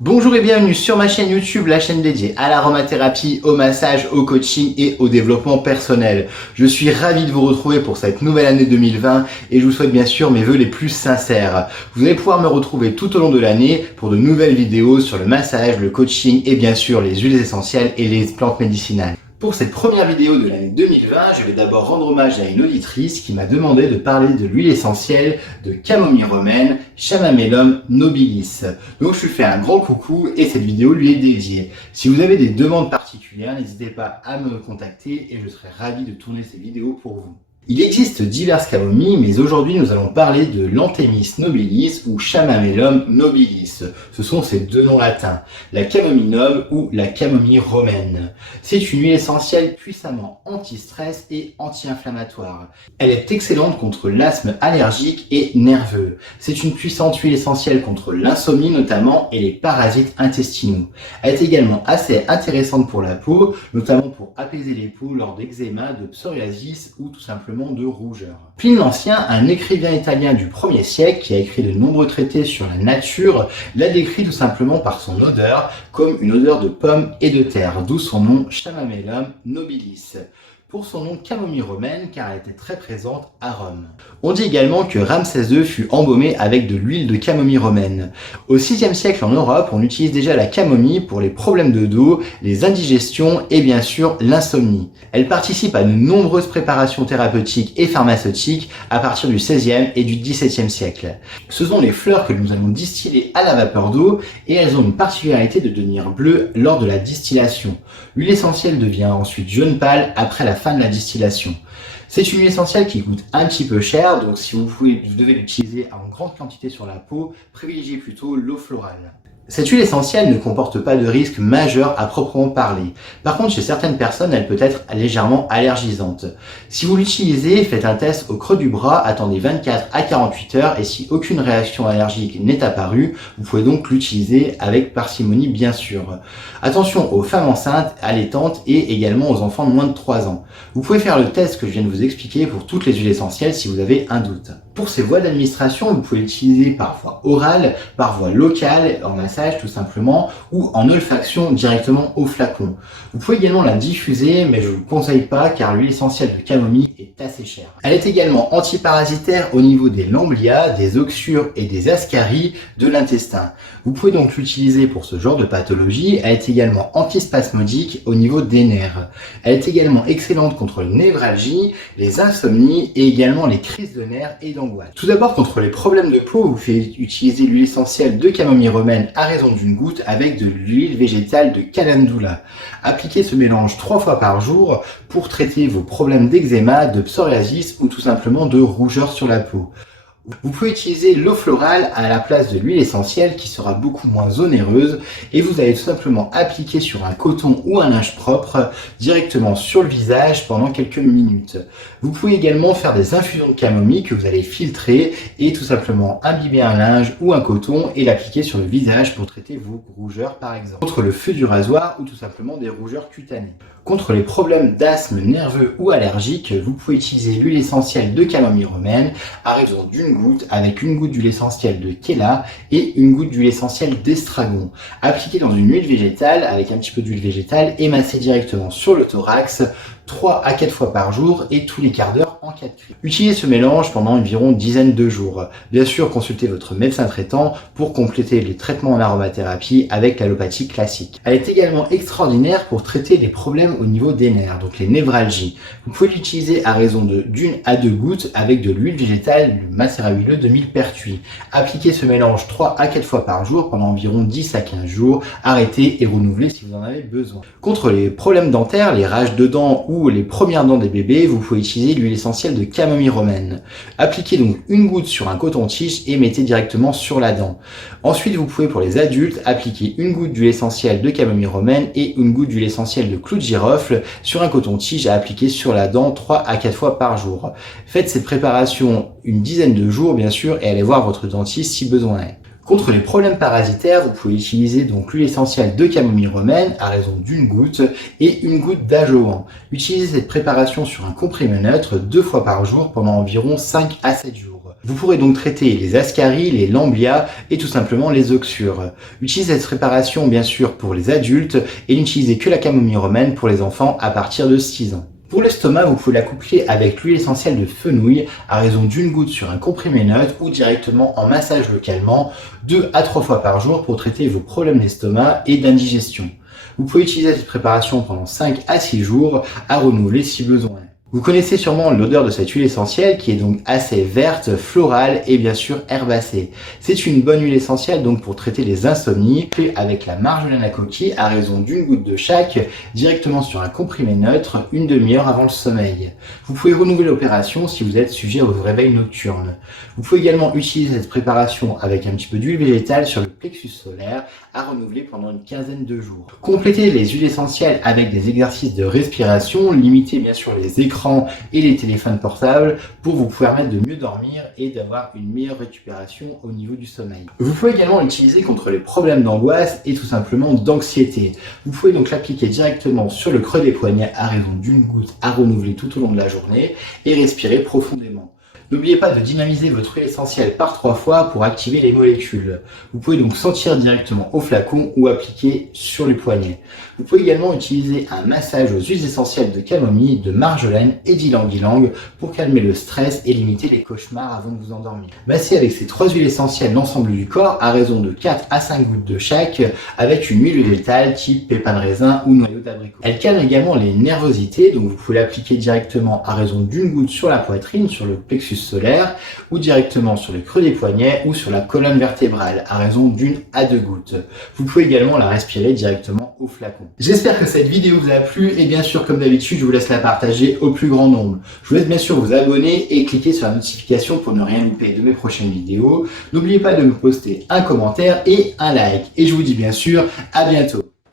Bonjour et bienvenue sur ma chaîne YouTube, la chaîne dédiée à l'aromathérapie, au massage, au coaching et au développement personnel. Je suis ravi de vous retrouver pour cette nouvelle année 2020 et je vous souhaite bien sûr mes vœux les plus sincères. Vous allez pouvoir me retrouver tout au long de l'année pour de nouvelles vidéos sur le massage, le coaching et bien sûr les huiles essentielles et les plantes médicinales. Pour cette première vidéo de l'année 2020, je vais d'abord rendre hommage à une auditrice qui m'a demandé de parler de l'huile essentielle de camomille romaine, Chamamellum nobilis. Donc je lui fais un grand coucou et cette vidéo lui est dédiée. Si vous avez des demandes particulières, n'hésitez pas à me contacter et je serai ravi de tourner ces vidéos pour vous. Il existe diverses camomilles, mais aujourd'hui nous allons parler de l'Anthemis nobilis ou Chamamellum nobilis. Ce sont ces deux noms latins, la camomille noble ou la camomille romaine. C'est une huile essentielle puissamment anti-stress et anti-inflammatoire. Elle est excellente contre l'asthme allergique et nerveux. C'est une puissante huile essentielle contre l'insomnie notamment et les parasites intestinaux. Elle est également assez intéressante pour la peau, notamment pour apaiser les peaux lors d'eczéma, de psoriasis ou tout simplement de rougeur. Pline l'Ancien, un écrivain italien du 1er siècle qui a écrit de nombreux traités sur la nature, l'a décrit tout simplement par son odeur, comme une odeur de pommes et de terre, d'où son nom Chamamellum nobilis. Pour son nom camomille romaine car elle était très présente à Rome. On dit également que Ramsès II fut embaumé avec de l'huile de camomille romaine. Au 6e siècle en Europe, on utilise déjà la camomille pour les problèmes de dos, les indigestions et bien sûr l'insomnie. Elle participe à de nombreuses préparations thérapeutiques et pharmaceutiques à partir du 16e et du 17e siècle. Ce sont les fleurs que nous allons distiller à la vapeur d'eau et elles ont une particularité de devenir bleues lors de la distillation. L'huile essentielle devient ensuite jaune pâle après la fin de la distillation. C'est une huile essentielle qui coûte un petit peu cher, donc si vous devez l'utiliser en grande quantité sur la peau, privilégiez plutôt l'eau florale. Cette huile essentielle ne comporte pas de risque majeur à proprement parler. Par contre, chez certaines personnes, elle peut être légèrement allergisante. Si vous l'utilisez, faites un test au creux du bras, attendez 24 à 48 heures et si aucune réaction allergique n'est apparue, vous pouvez donc l'utiliser avec parcimonie bien sûr. Attention aux femmes enceintes, allaitantes et également aux enfants de moins de 3 ans. Vous pouvez faire le test que je viens de vous expliquer pour toutes les huiles essentielles si vous avez un doute. Pour ces voies d'administration, vous pouvez l'utiliser par voie orale, par voie locale, en massage tout simplement, ou en olfaction directement au flacon. Vous pouvez également la diffuser, mais je ne vous conseille pas car l'huile essentielle de camomille est assez chère. Elle est également antiparasitaire au niveau des lamblias, des oxyures et des ascaries de l'intestin. Vous pouvez donc l'utiliser pour ce genre de pathologie. Elle est également antispasmodique au niveau des nerfs. Elle est également excellente contre les névralgies, les insomnies et également les crises de nerfs et d'angoisse. Tout d'abord, contre les problèmes de peau, vous faites utiliser l'huile essentielle de camomille romaine à raison d'une goutte avec de l'huile végétale de calendula. Appliquez ce mélange 3 fois par jour pour traiter vos problèmes d'eczéma, de psoriasis ou tout simplement de rougeur sur la peau. Vous pouvez utiliser l'eau florale à la place de l'huile essentielle qui sera beaucoup moins onéreuse et vous allez tout simplement appliquer sur un coton ou un linge propre directement sur le visage pendant quelques minutes. Vous pouvez également faire des infusions de camomille que vous allez filtrer et tout simplement imbiber un linge ou un coton et l'appliquer sur le visage pour traiter vos rougeurs par exemple. Contre le feu du rasoir ou tout simplement des rougeurs cutanées. Contre les problèmes d'asthme nerveux ou allergique, vous pouvez utiliser l'huile essentielle de camomille romaine à raison d'une goutte avec une goutte d'huile essentielle de chéla et une goutte d'huile essentielle d'estragon. Appliquez dans une huile végétale avec un petit peu d'huile végétale et massez directement sur le thorax 3 à 4 fois par jour et tous les quarts d'heure en cas de crise. Utilisez ce mélange pendant environ une dizaine de jours. Bien sûr, consultez votre médecin traitant pour compléter les traitements en aromathérapie avec l'allopathie classique. Elle est également extraordinaire pour traiter les problèmes au niveau des nerfs, donc les névralgies. Vous pouvez l'utiliser à raison de 1 à 2 gouttes avec de l'huile végétale, du macérat huileux de millepertuis. Appliquez ce mélange 3 à 4 fois par jour pendant environ 10 à 15 jours. Arrêtez et renouvelez si vous en avez besoin. Contre les problèmes dentaires, les rages de dents ou les premières dents des bébés, vous pouvez utiliser l'huile essentielle de camomille romaine. Appliquez donc une goutte sur un coton-tige et mettez directement sur la dent. Ensuite, vous pouvez pour les adultes appliquer une goutte d'huile essentielle de camomille romaine et une goutte d'huile essentielle de clou de girofle sur un coton-tige à appliquer sur la dent 3 à 4 fois par jour. Faites cette préparation une dizaine de jours bien sûr et allez voir votre dentiste si besoin est. Contre les problèmes parasitaires, vous pouvez utiliser donc l'huile essentielle de camomille romaine à raison d'une goutte et une goutte d'ajowan. Utilisez cette préparation sur un comprimé neutre 2 fois par jour pendant environ 5 à 7 jours. Vous pourrez donc traiter les ascaries, les lambias et tout simplement les oxures. Utilisez cette préparation bien sûr pour les adultes et n'utilisez que la camomille romaine pour les enfants à partir de 6 ans. Pour l'estomac, vous pouvez la coupler avec l'huile essentielle de fenouil à raison d'une goutte sur un comprimé neutre ou directement en massage localement 2 à 3 fois par jour pour traiter vos problèmes d'estomac et d'indigestion. Vous pouvez utiliser cette préparation pendant 5 à 6 jours à renouveler si besoin. Vous connaissez sûrement l'odeur de cette huile essentielle qui est donc assez verte, florale et bien sûr herbacée. C'est une bonne huile essentielle donc pour traiter les insomnies, fait avec la marjolaine à coquille à raison d'une goutte de chaque, directement sur un comprimé neutre, une demi-heure avant le sommeil. Vous pouvez renouveler l'opération si vous êtes sujet aux réveils nocturnes. Vous pouvez également utiliser cette préparation avec un petit peu d'huile végétale sur le plexus solaire à renouveler pendant une quinzaine de jours. Complétez les huiles essentielles avec des exercices de respiration, limitez bien sûr les écrans et les téléphones portables pour vous permettre de mieux dormir et d'avoir une meilleure récupération au niveau du sommeil. Vous pouvez également l'utiliser contre les problèmes d'angoisse et tout simplement d'anxiété. Vous pouvez donc l'appliquer directement sur le creux des poignets à raison d'une goutte à renouveler tout au long de la journée et respirer profondément. N'oubliez pas de dynamiser votre huile essentielle par 3 fois pour activer les molécules. Vous pouvez donc sentir directement au flacon ou appliquer sur les poignets. Vous pouvez également utiliser un massage aux huiles essentielles de camomille, de marjolaine et d'ylang-ylang pour calmer le stress et limiter les cauchemars avant de vous endormir. Massez avec ces 3 huiles essentielles l'ensemble du corps à raison de 4 à 5 gouttes de chaque avec une huile végétale type pépins de raisin ou noyau d'abricot. Elle calme également les nervosités, donc vous pouvez l'appliquer directement à raison d'une goutte sur la poitrine, sur le plexus solaire ou directement sur le creux des poignets ou sur la colonne vertébrale à raison d'1 à 2 gouttes. Vous pouvez également la respirer directement au flacon. J'espère que cette vidéo vous a plu et bien sûr comme d'habitude je vous laisse la partager au plus grand nombre. Je vous laisse bien sûr vous abonner et cliquer sur la notification pour ne rien louper de mes prochaines vidéos. N'oubliez pas de me poster un commentaire et un like et je vous dis bien sûr à bientôt.